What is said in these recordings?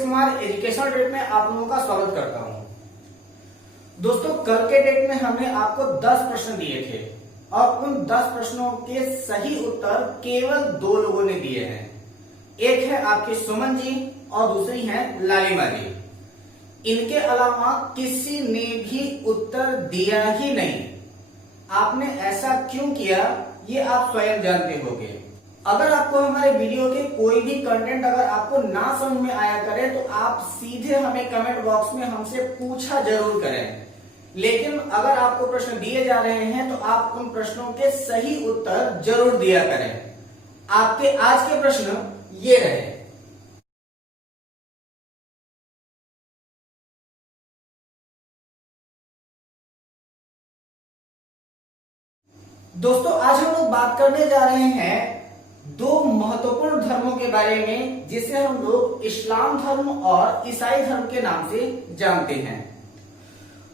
Kumar educational date में आप लोगों का स्वागत करता हूं। दोस्तों, कल के डेट में हमने आपको 10 प्रश्न दिए थे और उन 10 प्रश्नों के सही उत्तर केवल 2 लोगों ने दिए हैं। एक है आपके सुमन जी और दूसरी है लालिमा जी। इनके अलावा किसी ने भी उत्तर दिया ही नहीं। आपने ऐसा क्यों किया, ये आप स्वयं जानते होंगे। अगर आपको हमारे वीडियो के कोई भी कंटेंट अगर आपको ना समझ में आया करे तो आप सीधे हमें कमेंट बॉक्स में हमसे पूछा जरूर करें। लेकिन अगर आपको प्रश्न दिए जा रहे हैं तो आप उन प्रश्नों के सही उत्तर जरूर दिया करें। आपके आज के प्रश्न ये रहे। दोस्तों, आज हम लोग बात करने जा रहे हैं 2 महत्वपूर्ण धर्मों के बारे में जिसे हम लोग इस्लाम धर्म और ईसाई धर्म के नाम से जानते हैं।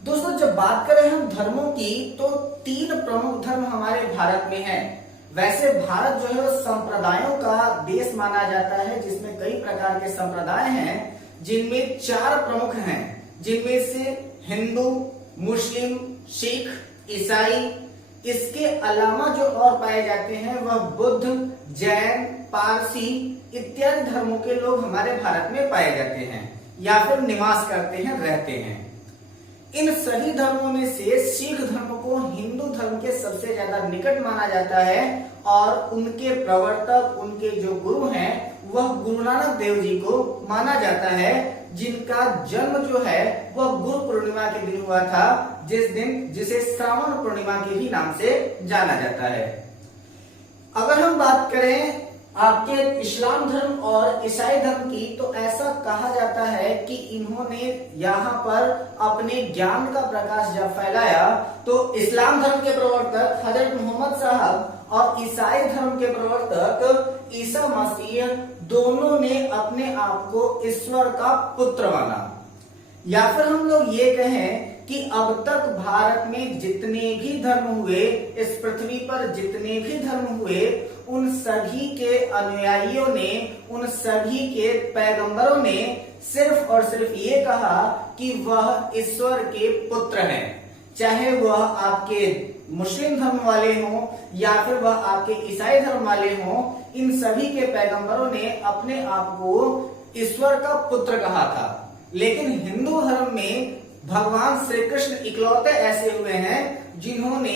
दोस्तों, जब बात करें हम धर्मों की तो 3 प्रमुख धर्म हमारे भारत में हैं। वैसे भारत जो है संप्रदायों का देश माना जाता है, जिसमें कई प्रकार के संप्रदाय हैं, जिनमें 4 प्रमुख हैं, जिनमें से हिंदू, मुस्लिम, सिख, ईसाई। इसके अलावा जो और पाए जाते हैं वह बुद्ध, जैन, पारसी इत्यादि धर्मों के लोग हमारे भारत में पाए जाते हैं या फिर निवास करते हैं, रहते हैं। इन सभी धर्मों में से सिख धर्म को हिंदू धर्म के सबसे ज्यादा निकट माना जाता है और उनके प्रवर्तक, उनके जो गुरु हैं, वह गुरु नानक देव जी को माना जाता है, जिनका जन्म जो है वह गुरु पूर्णिमा के दिन हुआ था, जिसे श्रावण पूर्णिमा के ही नाम से जाना जाता है। अगर हम बात करें आपके इस्लाम धर्म और ईसाई धर्म की तो ऐसा कहा जाता है कि इन्होंने यहाँ पर अपने ज्ञान का प्रकाश जब फैलाया तो इस्लाम धर्म के प्रवर्तक हजरत मोहम्मद साहब और ईसाई धर्म के प्रवर्तक ईसा मसीह दोनों ने अपने आप को ईश्वर का पुत्र माना। या फिर हम लोग ये कहें कि अब तक भारत में जितने भी धर्म हुए, इस पृथ्वी पर जितने भी धर्म हुए, उन सभी के अनुयायियों ने, उन सभी के पैगंबरों ने सिर्फ और सिर्फ ये कहा कि वह ईश्वर के पुत्र हैं। चाहे वह आपके मुस्लिम धर्म वाले हों या फिर वह आपके ईसाई धर्म वाले हों, इन सभी के पैगंबरों ने अपने आप को ईश्वर का पुत्र कहा था। लेकिन हिंदू धर्म में भगवान श्री कृष्ण इकलौते ऐसे हुए हैं जिन्होंने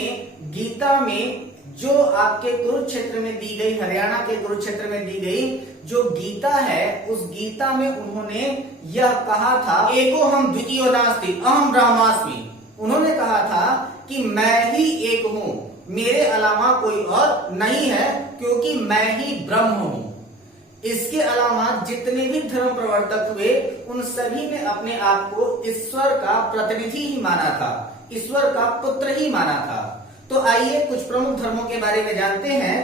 गीता में, जो आपके कुरुक्षेत्र में दी गई, हरियाणा के कुरुक्षेत्र में दी गई जो गीता है, उस गीता में उन्होंने यह कहा था, एको हम द्वितीयो नास्ति अहम ब्रह्मास्मि। उन्होंने कहा था कि मैं ही एक हूं, मेरे अलावा कोई और नहीं है, क्योंकि मैं ही ब्रह्म हूं। इसके अलावा जितने भी धर्म प्रवर्तक हुए, उन सभी ने अपने आप को ईश्वर का प्रतिनिधि ही माना था, ईश्वर का पुत्र ही माना था। तो आइए कुछ प्रमुख धर्मों के बारे में जानते हैं।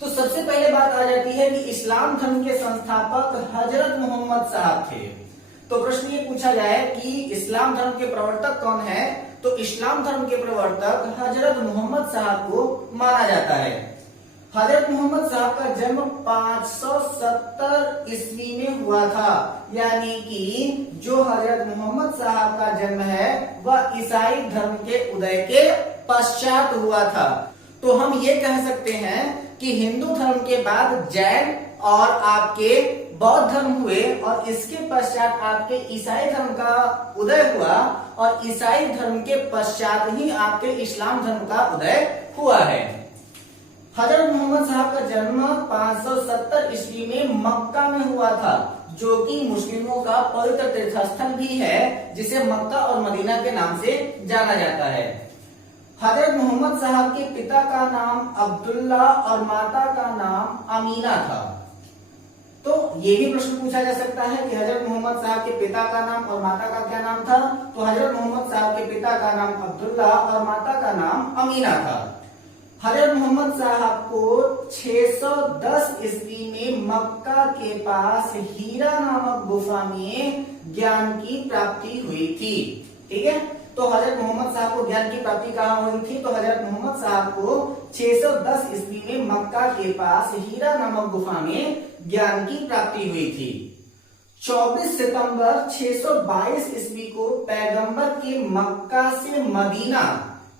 तो सबसे पहले बात आ जाती है कि इस्लाम धर्म के संस्थापक हजरत मोहम्मद साहब थे। तो प्रश्न ये पूछा जाए कि इस्लाम धर्म के प्रवर्तक कौन है, तो इस्लाम धर्म के प्रवर्तक हजरत मोहम्मद साहब को माना जाता है। हजरत मोहम्मद साहब का जन्म 570 ईस्वी में हुआ था, यानी कि जो हजरत मोहम्मद साहब का जन्म है वह ईसाई धर्म के उदय के पश्चात हुआ था। तो हम ये कह सकते हैं कि हिंदू धर्म के बाद जैन और आपके बौद्ध धर्म हुए और इसके पश्चात आपके ईसाई धर्म का उदय हुआ और ईसाई धर्म के पश्चात ही आपके इस्लाम धर्म का उदय हुआ है। हजरत मोहम्मद साहब का जन्म 570 ईस्वी में मक्का में हुआ था, जो कि मुस्लिमों का पवित्र तीर्थस्थल भी है, जिसे मक्का और मदीना के नाम से जाना जाता है। हजरत मोहम्मद साहब के पिता का नाम अब्दुल्ला और माता का नाम अमीना था। तो ये भी प्रश्न पूछा जा सकता है कि हजरत मोहम्मद साहब के पिता का नाम और माता का क्या नाम था। तो हजरत मोहम्मद साहब के पिता का नाम अब्दुल्ला और माता का नाम अमीना था। हजरत मोहम्मद साहब को 610 ईस्वी में मक्का के पास हीरा नामक गुफा में ज्ञान की प्राप्ति हुई थी। ठीक है, तो हजरत मोहम्मद साहब को ज्ञान की प्राप्ति कहाँ हुई थी, तो हजरत मोहम्मद साहब को 610 ईस्वी में मक्का के पास हीरा नामक गुफा में ज्ञान की प्राप्ति हुई थी। 24 सितंबर 622 ईस्वी को पैगंबर के मक्का से मदीना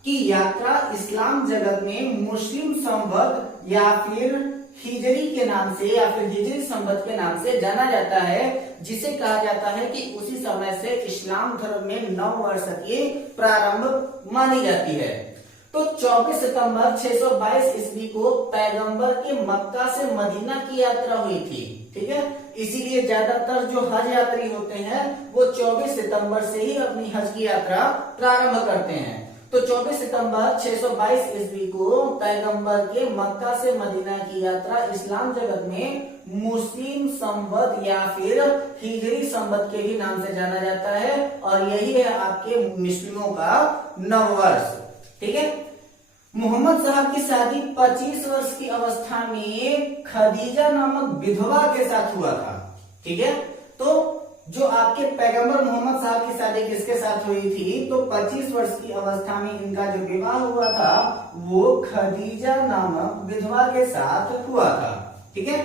की यात्रा इस्लाम जगत में मुस्लिम संवत या फिर हिजरी के नाम से या फिर हिजरी संवत के नाम से जाना जाता है, जिसे कहा जाता है कि उसी समय से इस्लाम धर्म में नव वर्ष की प्रारंभ मानी जाती है। तो 24 सितंबर 622 ईस्वी को पैगंबर के मक्का से मदीना की यात्रा हुई थी, ठीक है। इसीलिए ज्यादातर जो हज यात्री होते हैं वो 24 सितंबर से ही अपनी हज की यात्रा प्रारंभ करते हैं। तो 24 सितंबर 622 ईस्वी को पैगंबर के मक्का से मदीना की यात्रा इस्लाम जगत में मुस्लिम संवत या फिर हिजरी संवत के भी नाम से जाना जाता है, और यही है आपके मुस्लिमों का नववर्ष, ठीक है। मोहम्मद साहब की शादी 25 वर्ष की अवस्था में खदीजा नामक विधवा के साथ हुआ था, ठीक है। तो जो आपके पैगंबर मोहम्मद साहब की शादी किसके साथ हुई थी, तो 25 वर्ष की अवस्था में इनका जो विवाह हुआ था वो खदीजा नामक विधवा के साथ हुआ था, ठीक है।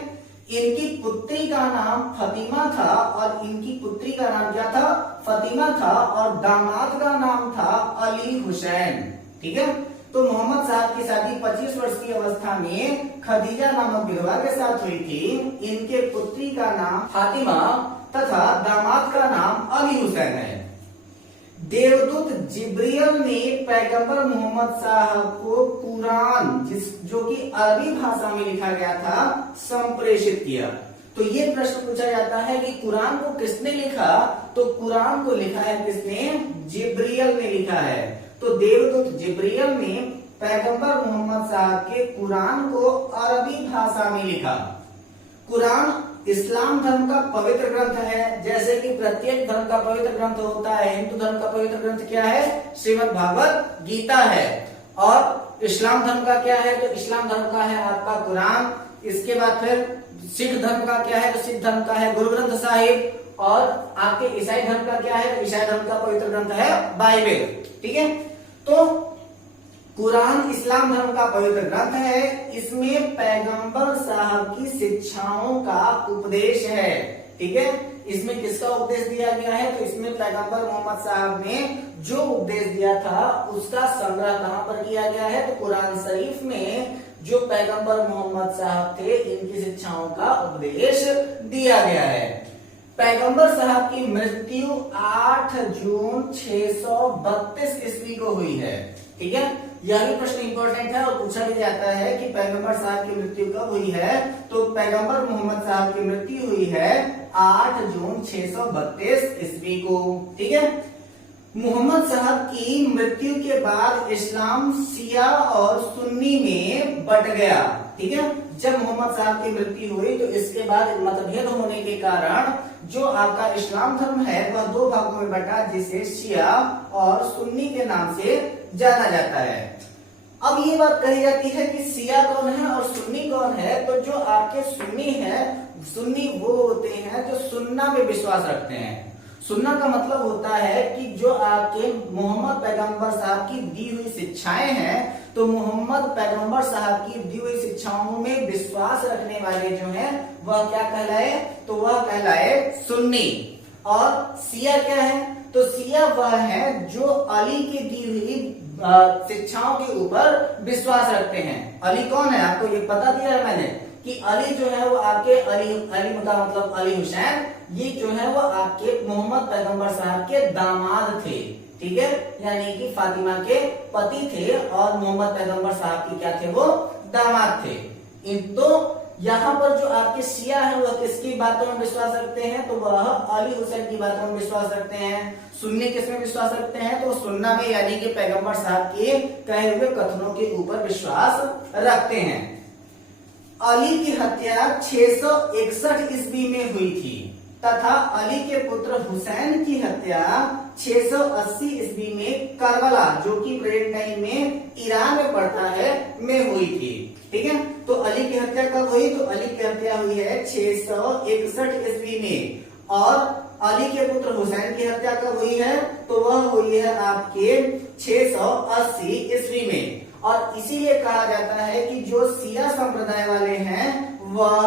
इनकी पुत्री का नाम फतिमा था, और इनकी पुत्री का नाम क्या था, फतिमा था, और दामाद का नाम था अली हुसैन, ठीक है। तो मोहम्मद साहब की शादी 25 वर्ष की अवस्था में खदीजा नामक विधवा के साथ हुई थी। इनके पुत्री का नाम फातिमा तथा दामाद का नाम अली हुसैन है। देवदूत जिब्रील ने पैगंबर मोहम्मद साहब को कुरान, जो कि अरबी भाषा में लिखा गया था, संप्रेषित किया। तो ये प्रश्न पूछा जाता है कि कुरान को किसने लिखा, तो कुरान को लिखा है किसने, जिब्रील ने लिखा है। तो देवदूत जिब्रील ने पैगंबर मोहम्मद साहब के कुरान को अरबी भाषा में लिखा। कुरान इस्लाम धर्म का पवित्र ग्रंथ है, जैसे कि प्रत्येक धर्म का पवित्र ग्रंथ होता है। हिंदू धर्म का पवित्र ग्रंथ क्या है, श्रीमद् भागवत गीता है। और इस्लाम धर्म का क्या है, तो इस्लाम धर्म का है आपका कुरान। इसके बाद फिर सिख धर्म का क्या है, तो सिख धर्म का है गुरु ग्रंथ साहिब। और आपके ईसाई धर्म का क्या है, तो ईसाई धर्म का पवित्र ग्रंथ है बाइबल, ठीक है। तो कुरान इस्लाम धर्म का पवित्र ग्रंथ है। इसमें पैगंबर साहब की शिक्षाओं का उपदेश है, ठीक है। इसमें किसका उपदेश दिया गया है, तो इसमें पैगंबर मोहम्मद साहब ने जो उपदेश दिया था उसका संग्रह कहां पर किया गया है, तो कुरान शरीफ में जो पैगंबर मोहम्मद साहब थे इनकी शिक्षाओं का उपदेश दिया गया है। पैगंबर साहब की मृत्यु 8 जून 632 ईस्वी को हुई है, ठीक है। यह भी प्रश्न इंपॉर्टेंट है और पूछा भी जाता है कि पैगंबर साहब की मृत्यु कब हुई है, तो पैगंबर मोहम्मद साहब की मृत्यु हुई है 8 जून 632 ईस्वी को, ठीक है। मोहम्मद साहब की मृत्यु के बाद इस्लाम शिया और सुन्नी में बट गया, ठीक है। जब मोहम्मद साहब की मृत्यु हुई तो इसके बाद मतभेद होने के कारण जो आपका इस्लाम धर्म है वह दो भागों में बटा, जिसे शिया और सुन्नी के नाम से जाना जाता है। अब ये बात कही जाती है कि शिया कौन है और सुन्नी कौन है, तो जो आपके सुन्नी है, सुन्नी वो होते हैं जो सुन्ना में विश्वास रखते हैं। सुन्ना का मतलब होता है कि जो आपके मोहम्मद पैगंबर साहब की दी हुई शिक्षाएं हैं, तो मोहम्मद पैगंबर साहब की दी हुई शिक्षाओं में विश्वास रखने वाले जो हैं वह क्या कहलाए, तो वह कहलाए सुन्नी। और शिया क्या है, तो शिया वह है जो अली की दी हुई शिक्षाओं के ऊपर विश्वास रखते हैं। अली कौन है, आपको ये पता दिया है मैंने कि अली जो है वो आपके अली का मतलब अली हुसैन, ये जो है वो आपके मोहम्मद पैगंबर साहब के दामाद थे, ठीक है। यानी कि फातिमा के पति थे और मोहम्मद पैगंबर साहब की क्या थे, वो दामाद थे। तो यहाँ पर जो आपके शिया है वह किसकी बातों में विश्वास रखते हैं, तो वह अली हुसैन की बातों में विश्वास रखते हैं। सुन्नी किसमें विश्वास रखते हैं, तो सुन्ना में, यानी कि पैगंबर साहब के कहे हुए कथनों के ऊपर विश्वास रखते हैं। अली की हत्या 661 ईस्वी में हुई थी तथा अली के पुत्र हुसैन की हत्या 680 ईस्वी में करबला, जो कि प्रेजेंट टाइम में ईरान में पड़ता है, में हुई थी, ठीक है। तो अली की हत्या कब हुई, तो अली की हत्या हुई है 661 ईस्वी में। और अली के पुत्र हुसैन की हत्या कब हुई है, तो वह हुई है आपके 680 ईस्वी में। और इसीलिए कहा जाता है कि जो शिया संप्रदाय वाले हैं वह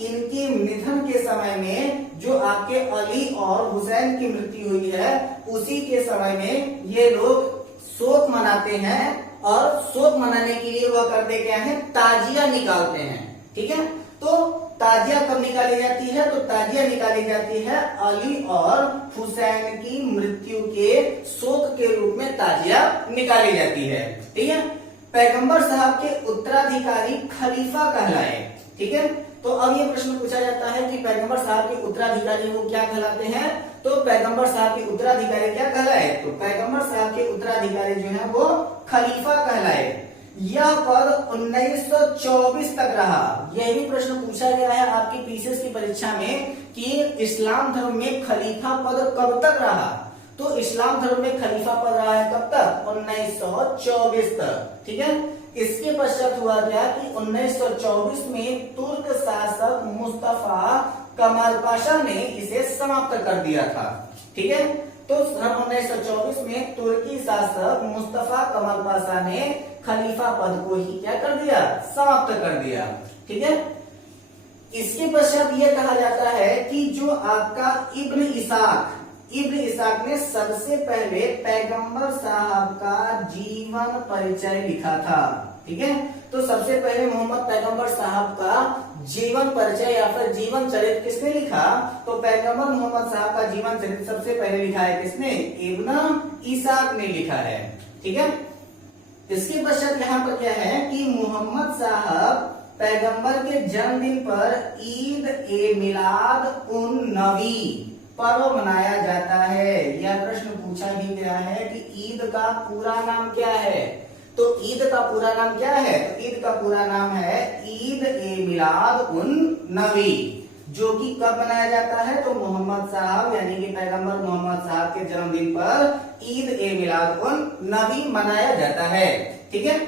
इनके निधन के समय में जो आपके अली और हुसैन की मृत्यु हुई है उसी के समय में ये लोग शोक मनाते हैं और शोक मनाने के लिए वह करते क्या है, ताजिया निकालते हैं। ठीक है, तो ताजिया कब निकाली जाती है, तो ताजिया निकाली जाती है अली और हुसैन की मृत्यु के शोक के रूप में ताजिया निकाली जाती है। ठीक है, पैगंबर साहब के उत्तराधिकारी खलीफा कहलाए। ठीक है, तो अब ये प्रश्न पूछा जाता है कि पैगंबर साहब के उत्तराधिकारी वो क्या कहलाते हैं, तो पैगंबर साहब के उत्तराधिकारी क्या कहलाए, तो पैगंबर साहब के उत्तराधिकारी जो है वो खलीफा कहलाए। यह पद 1924 तक रहा। यह भी प्रश्न पूछा गया है आपकी पीसीएस की परीक्षा में कि इस्लाम धर्म में खलीफा पद कब तक रहा, तो इस्लाम धर्म में खलीफा पद रहा है कब तक, 1924 तक। ठीक है, इसके पश्चात हुआ क्या कि 1924 में तुर्क शासक मुस्तफा कमाल पाशा ने इसे समाप्त कर दिया था। ठीक है, तो सन 1924 में तुर्की शासक मुस्तफा कमाल पाशा ने खलीफा पद को ही क्या कर दिया, समाप्त कर दिया। ठीक है, इसके पश्चात यह कहा जाता है कि जो आपका इब्न इसाक ने सबसे पहले पैगंबर साहब का जीवन परिचय लिखा था। ठीक है, तो सबसे पहले मोहम्मद पैगंबर साहब का जीवन परिचय या फिर जीवन चरित्र किसने लिखा, तो पैगंबर मोहम्मद साहब का जीवन चरित्र सबसे पहले लिखा है किसने, इब्न इसाक ने लिखा है। ठीक है, इसके पश्चात यहाँ पर क्या है कि मोहम्मद साहब पैगंबर के जन्मदिन पर ईद ए मिलाद उन नबी पर्व मनाया जाता है। यह प्रश्न पूछा भी गया है कि ईद का पूरा नाम क्या है, तो ईद का पूरा नाम क्या है, तो ईद का पूरा नाम है ईद ए मिलाद उन नबी, जो कि कब मनाया जाता है, तो मोहम्मद साहब यानी कि पैगंबर मोहम्मद साहब के जन्मदिन पर ईद ए मिलाद उन नबी मनाया जाता है। ठीक है,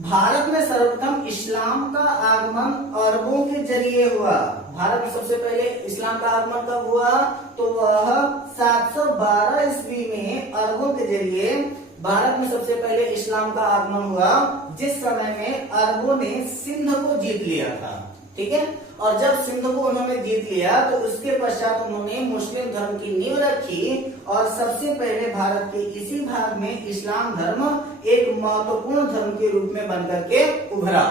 भारत में सर्वप्रथम इस्लाम का आगमन अरबों के जरिए हुआ। भारत में सबसे पहले इस्लाम का आगमन कब हुआ, तो वह 712 ईस्वी में अरबों के जरिए भारत में सबसे पहले इस्लाम का आगमन हुआ, जिस समय में अरबों ने सिंध को जीत लिया था। ठीक है, और जब सिंध को उन्होंने जीत लिया तो उसके पश्चात उन्होंने मुस्लिम धर्म की नींव रखी और सबसे पहले भारत के इसी भाग में इस्लाम धर्म एक महत्वपूर्ण धर्म के रूप में बनकर के उभरा।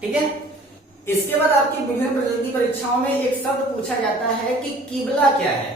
ठीक है, इसके बाद आपकी विभिन्न प्रतियोगी परीक्षाओं में एक शब्द पूछा जाता है कि किबला क्या है,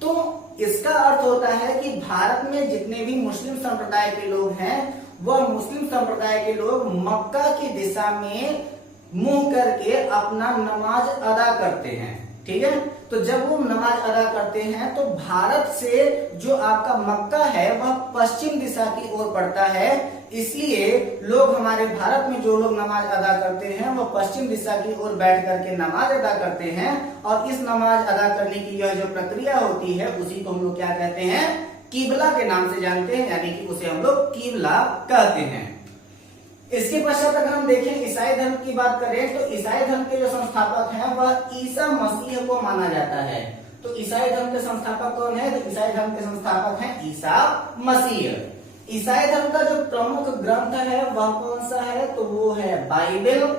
तो इसका अर्थ होता है कि भारत में जितने भी मुस्लिम संप्रदाय के लोग हैं वह मुस्लिम संप्रदाय के लोग मक्का की दिशा में मुंह करके अपना नमाज अदा करते हैं। ठीक है, तो जब वो नमाज अदा करते हैं तो भारत से जो आपका मक्का है वह पश्चिम दिशा की ओर पड़ता है, इसलिए लोग हमारे भारत में जो लोग नमाज अदा करते हैं वह पश्चिम दिशा की ओर बैठ करके नमाज अदा करते हैं, और इस नमाज अदा करने की यह जो प्रक्रिया होती है उसी को हम लोग क्या कहते हैं, किबला के नाम से जानते हैं, यानी कि उसे हम लोग किबला कहते हैं। इसके पश्चात अगर हम देखें ईसाई धर्म की बात करें तो ईसाई धर्म के जो संस्थापक हैं वह ईसा मसीह को माना जाता है। तो ईसाई धर्म के संस्थापक कौन है, तो ईसाई धर्म के संस्थापक हैं ईसा मसीह। ईसाई धर्म का जो प्रमुख ग्रंथ है वह कौन सा है, तो वो है बाइबल।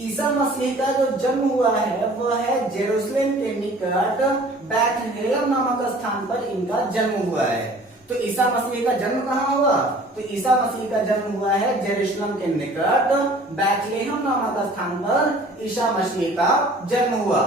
ईसा मसीह का जो जन्म हुआ है वह है जेरूसलम के निकट बैथलेहम नामक स्थान पर इनका जन्म हुआ है। तो ईसा मसीह का जन्म कहाँ हुआ, तो ईसा मसीह का जन्म हुआ है जेरूसलम के निकट बैथलेहम नामक स्थान पर ईसा मसीह का जन्म हुआ।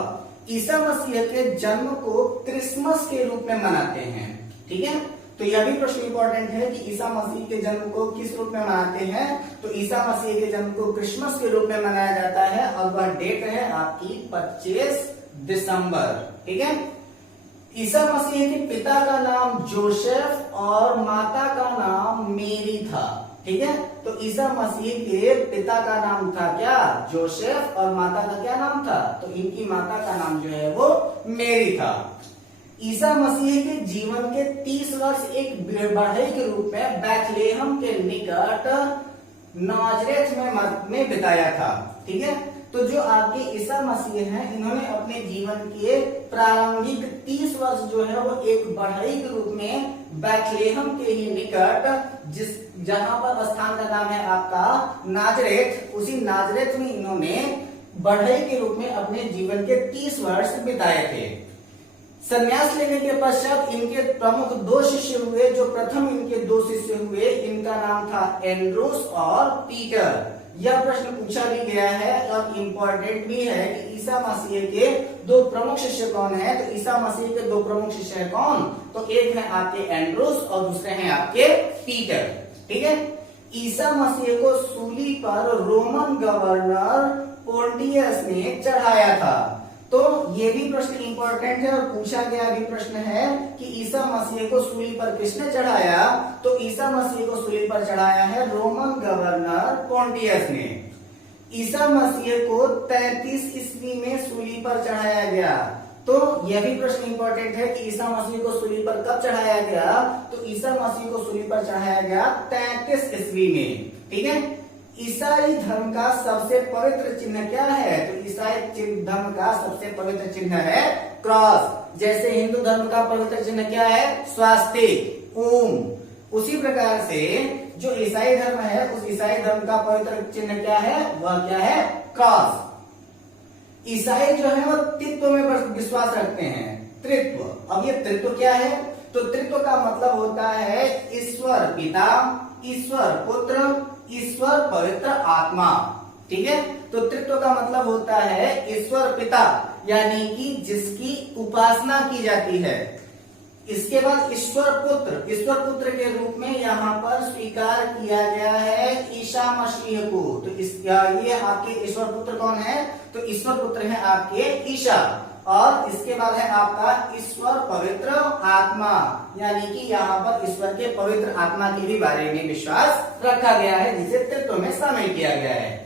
ईसा मसीह के जन्म को क्रिसमस के रूप में मनाते हैं। ठीक है, तो यह भी प्रश्न इंपॉर्टेंट है कि ईसा मसीह के जन्म को किस रूप में मनाते हैं, तो ईसा मसीह के जन्म को क्रिसमस के रूप में मनाया जाता है और वह डेट है आपकी 25 दिसंबर। ठीक है, ईसा मसीह के पिता का नाम जोसेफ और माता का नाम मेरी था। ठीक है, तो ईसा मसीह के पिता का नाम था क्या, जोसेफ, और माता का क्या नाम था, तो इनकी माता का नाम जो है वो मेरी था। ईसा मसीह के जीवन के 30 वर्ष एक बढ़ई के रूप में बैथलेहम के निकट नाजरेथ में बिताया था। ठीक है, तो जो आपके ईसा मसीह हैं इन्होंने अपने जीवन के प्रारंभिक 30 वर्ष जो है वो एक बढ़ई के रूप में बैथलेहम के ही निकट जहां पर स्थान का नाम है आपका नाजरेथ, उसी नाजरेथ में इन्होंने बढ़ई के रूप में अपने जीवन के 30 वर्ष बिताए थे। संन्यास लेने के पश्चात इनके प्रमुख 2 शिष्य हुए। जो प्रथम इनके 2 शिष्य हुए, इनका नाम था एंड्रूस और पीटर। यह प्रश्न पूछा भी गया है और इम्पोर्टेंट भी है कि ईसा मसीह के 2 प्रमुख शिष्य कौन है। तो ईसा मसीह के 2 प्रमुख शिष्य है कौन, तो एक है आपके एंड्रूस और दूसरे हैं आपके पीटर। ठीक है। ईसा मसीह को सूली पर रोमन गवर्नर पोंटियस ने चढ़ाया था। तो ये भी प्रश्न इंपॉर्टेंट है और पूछा गया भी प्रश्न है कि ईसा मसीह को सूली पर किसने चढ़ाया। तो ईसा मसीह को सूली पर चढ़ाया है रोमन गवर्नर पोंटियस ने। ईसा मसीह को 33 ईस्वी में सूली पर चढ़ाया गया। तो यह भी प्रश्न इंपॉर्टेंट है कि ईसा मसीह को सूली पर कब चढ़ाया गया। तो ईसा मसीह को सूली पर चढ़ाया गया 33 ईस्वी में। ठीक है। ईसाई धर्म का सबसे पवित्र चिन्ह क्या है। तो ईसाई धर्म का सबसे पवित्र चिन्ह है क्रॉस। जैसे हिंदू धर्म का पवित्र चिन्ह क्या है, स्वास्तिक, ओम। उसी प्रकार से जो ईसाई धर्म है, उस ईसाई धर्म का पवित्र चिन्ह क्या है, वह क्या है, क्रॉस। ईसाई जो है वो तृत्व में विश्वास रखते हैं, तृत्व। अब ये तृत्व क्या है, तो तृत्व का मतलब होता है ईश्वर पिता, ईश्वर पुत्र, ईश्वर पवित्र आत्मा। ठीक है। तो तृत्व का मतलब होता है ईश्वर पिता, यानी कि जिसकी उपासना की जाती है। इसके बाद ईश्वर पुत्र, ईश्वर पुत्र के रूप में यहाँ पर स्वीकार किया गया है ईसा मसीह को। तो ये आपके ईश्वर पुत्र कौन है, तो ईश्वर पुत्र है आपके ईसा। और इसके बाद है आपका ईश्वर पवित्र आत्मा, यानी कि यहाँ पर ईश्वर के पवित्र आत्मा के भी बारे में विश्वास रखा गया है, जिसे तृत्व में शामिल किया गया है।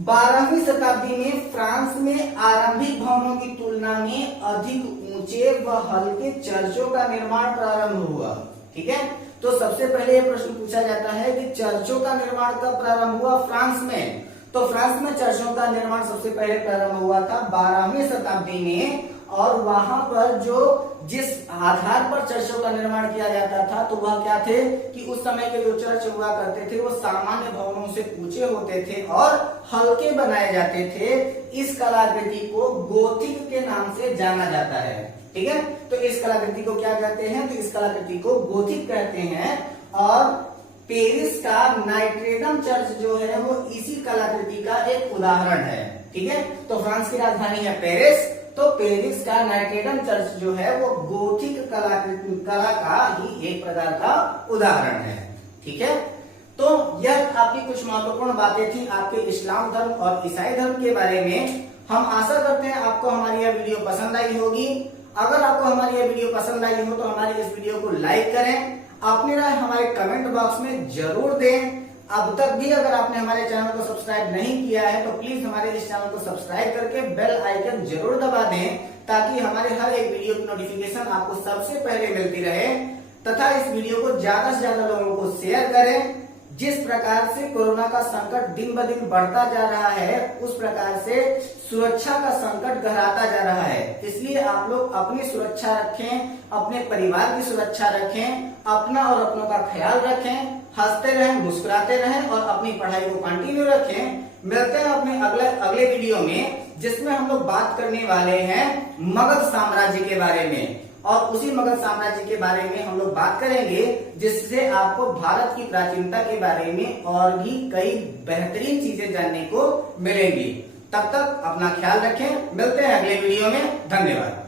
12वीं शताब्दी में फ्रांस में आरंभिक भवनों की तुलना में अधिक ऊंचे व हल्के चर्चों का निर्माण प्रारंभ हुआ। ठीक है। तो सबसे पहले यह प्रश्न पूछा जाता है कि चर्चों का निर्माण कब प्रारंभ हुआ, फ्रांस में। तो फ्रांस में चर्चों का निर्माण सबसे पहले प्रारंभ हुआ था 12वीं शताब्दी में। और वहां पर जिस आधार पर चर्चों का निर्माण किया जाता था, तो वह क्या थे कि उस समय के जो चर्च हुआ करते थे वो सामान्य भवनों से ऊंचे होते थे और हल्के बनाए जाते थे। इस कलाकृति को गोथिक के नाम से जाना जाता है। ठीक है। तो इस कलाकृति को क्या कहते हैं, तो इस कलाकृति को गोथिक कहते हैं। और पेरिस का नाइट्रेडम चर्च जो है वो इसी कलाकृति का एक उदाहरण है। ठीक है। तो फ्रांस की राजधानी है पेरिस, तो पेरिस का नाइट्रेडम चर्च जो है वो गोथिक कला का ही एक प्रकार का उदाहरण है। ठीक है। तो यह आपकी कुछ महत्वपूर्ण बातें थी आपके इस्लाम धर्म और ईसाई धर्म के बारे में। हम आशा करते हैं आपको हमारी यह वीडियो पसंद आई होगी। अगर आपको हमारी यह वीडियो पसंद आई हो तो हमारी इस वीडियो को लाइक करें, अपनी राय हमारे कमेंट बॉक्स में जरूर दें। अब तक भी अगर आपने हमारे चैनल को सब्सक्राइब नहीं किया है तो प्लीज हमारे इस चैनल को सब्सक्राइब करके बेल आइकन जरूर दबा दें, ताकि हमारे हर एक वीडियो की नोटिफिकेशन आपको सबसे पहले मिलती रहे। तथा इस वीडियो को ज्यादा से ज्यादा लोगों को शेयर करें। जिस प्रकार से कोरोना का संकट दिन ब दिन बढ़ता जा रहा है, उस प्रकार से सुरक्षा का संकट गहराता जा रहा है। इसलिए आप लोग अपनी सुरक्षा रखें, अपने परिवार की सुरक्षा रखें, अपना और अपनों का ख्याल रखें, हंसते रहें, मुस्कुराते रहें और अपनी पढ़ाई को कंटिन्यू रखें। मिलते हैं अपने अगले वीडियो में, जिसमें हम लोग बात करने वाले हैं मगध साम्राज्य के बारे में। और उसी मगध साम्राज्य के बारे में हम लोग बात करेंगे, जिससे आपको भारत की प्राचीनता के बारे में और भी कई बेहतरीन चीजें जानने को मिलेंगी। तब तक अपना ख्याल रखें। मिलते हैं अगले वीडियो में। धन्यवाद।